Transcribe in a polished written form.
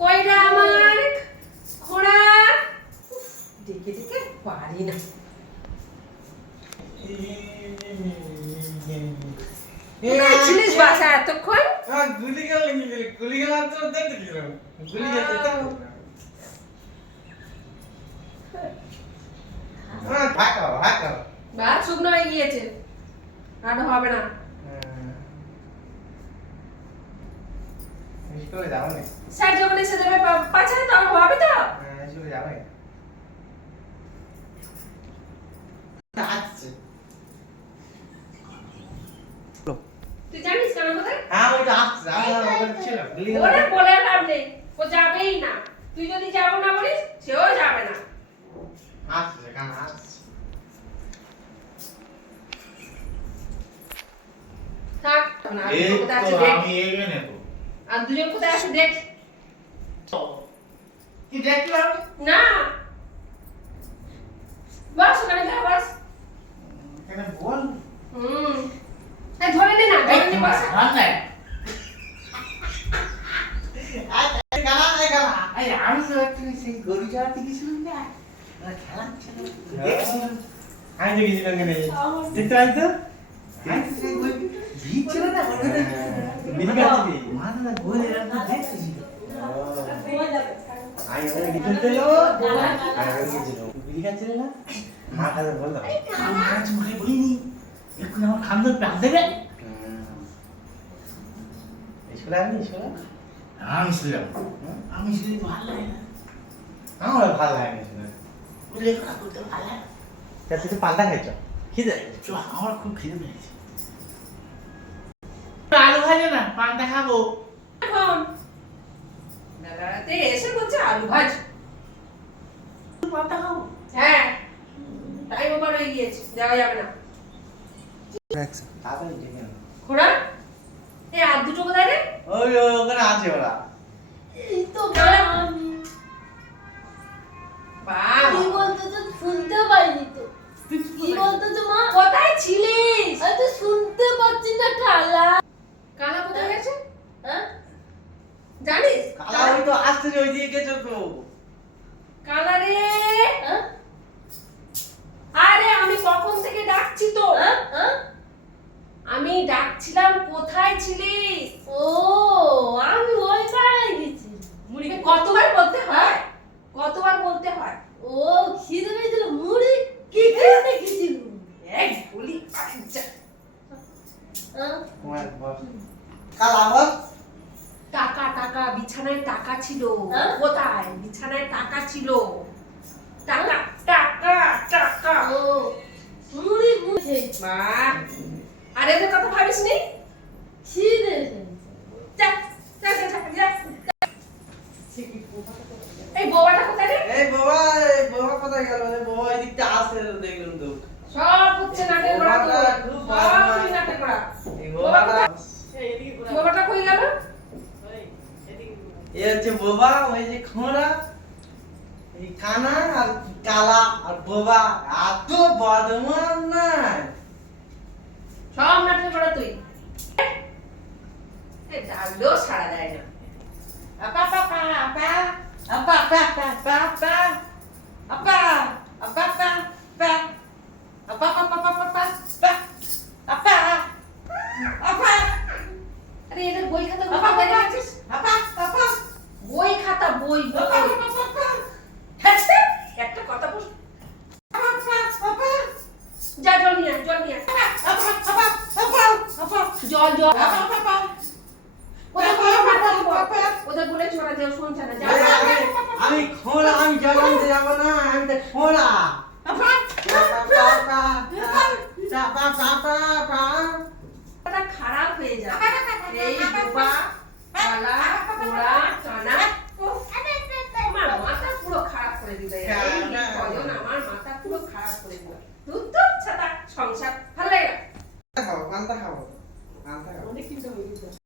কইরা আমার খোড়া দেখে দেখে পারি না। ছিলিস বাসা এতক্ষণ? গুলি গেল তো দেখতে গেলাম গুলি গেছে তো ভাগো বা শুকনো হয়ে গিয়েছে, আর হবে না। স্কুলে যাবো না স্যার যখন এসে দেবে পাছায় তো আমার হবে তো। স্কুলে যাবো আচ্ছা তুই জানিস কেন কথা? হ্যাঁ ওই তো আসছে আমরা বলছিলাম গুলি গেল ওরা বলে লাভ নেই, ও যাবেই না। তুই যদি যাবো না বলিস সেও যাবে না। আসছে কেন আসছে থাক না, এই কোথায় আছে তো দেখ। আমি এগিয়ে নেব আর দুজন কোথায় আছে দেখ। কি দেখলাম না বাস ওখানে যা বাস। কেন বল এই ধরে নে না, ধরে নে বাস। হাত নাই আমি তো একটু সেই গরু চালাতে গেছিলাম না খেলা আমি তো গেছিলাম কেন দেখতে পাই তো ভিড় ছিল না বিড়ি খাচ্ছি মাথা গোল এরকম দেখছিস আমি ওখানে গিয়ে দিলো বিড়ি খাচ্ছিল না মা কাছে বললাম আমি আজ মুখে বলিনি এখন আমার খান্দর প্রাণ দেবে স্কুলে আমি ছিলাম ভালো লাগে না আমার ভালো লাগে না লেখা করতে ভালো লাগে তুই তো পান্তা খাইছ খিদে আমার খুব খিদে পেয়েছে আলু ভাজে না পান্তা খাবো এখন বেলাতে এসে বলছে আলু ভাজ। পান্তা খাবো হ্যাঁ টাইম ওভার হয়ে গিয়েছে, যাওয়া যাবে না। তাড়াতাড়ি ডেকে নাও। খোড়া এই আর দুটো কোথায় রে? ওই ওখানে আছে ওরা এই তো চলো। আমি বাবা কি বলতো তো শুনতে পাইনি তো। কি বলতো তো মা? কোথায় ছিলিস? আমি তো শুনতে পাচ্ছি না ঠালা। কানা কোথায় গেছে হ্যাঁ? জানিস? কালা ওই তো আসছে ওই দিকে গেছো তো কানা রে, হ্যাঁ? আরে আমি কখন থেকে ডাকছি তো। হ্যাঁ? হ্যাঁ? আমি ডাকছিলাম, কোথায় ছিলিস? ও আমি ওই পাড়ায় গেছি। মুড়ি কতবার বলতে হয়, কতবার বলতে হয়? ও খিদে পেয়েছিল মুড়ি কি খেতে গেছিল? এক গুলি আচ্ছা। হ্যাঁ? তোমার বস কালা বস টাকা টাকা বিছানায় টাকা ছিল। হ্যাঁ? কোথায়? বিছানায় টাকা ছিল। টাকা টাকা টাকা। ও মুড়ি মুড়ি বাহ, আর এদের কথা ভাবিস নি? খিদে পেয়েছে। যা যা যা যা, যা। এই বোবাটা কোথায় রে? এই বাবা কোথায় গেল রে বাবা এদিকটা আসছে দেখলাম তো সব হচ্ছে নাটের করা তো। বোবাটা খুব ভালো। সব তুই নাটের করা। এই বাবাটা বোবাটা কই গেল? এই হচ্ছে বাবা ওই যে খোঁড়া এই কানা আর কালা আর বাবা এত বদমান না সব নাটের করা তুই। এই ডাকলেও সাড়া দেয় না। আপা আপা আপা আপা আপা আপা আপা আপা আপা আপা আপা আপা আপা আপা আপা আপা আপা। আরে এদের বই খাতা কোথায় রেখেছিস? আপা আপা বই খাতা বই বই। হ্যাঁ একটা কথা বল। যা জল নিয়ে আয়, জল নিয়ে আয়। জল জল। ওদের বলেছি ওরা যে শুনছে না। যা আমি খোঁড়া আমি জগন্তে যাবো না আমি তো খোঁড়া ওটা খারাপ হয়ে যাবে। এই ডোবা কালা পোড়া কানা আমার মাথা পুরো খারাপ করে দিবে।